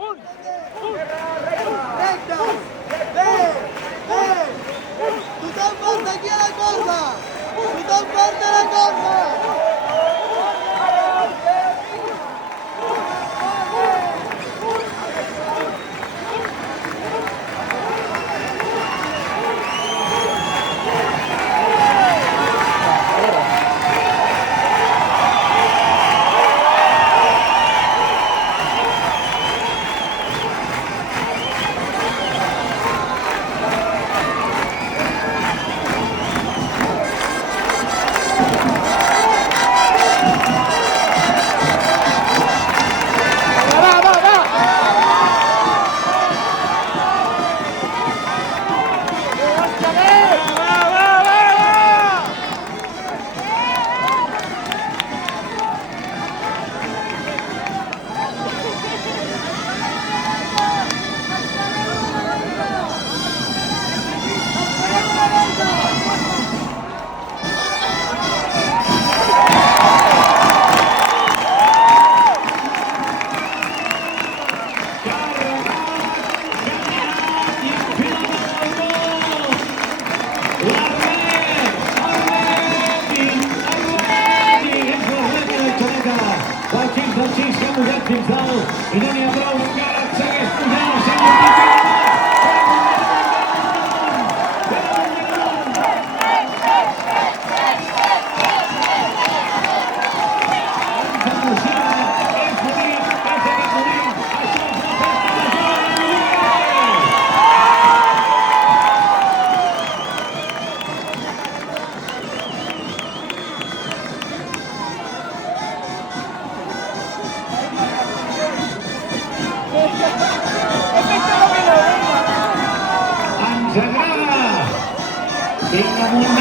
Recte! Bé! Tothom porta aquí a la corda! Tothom porta a la corda! Siamo già pensato e non ne avrò un ragazzo che studiamo sempre Sagrada,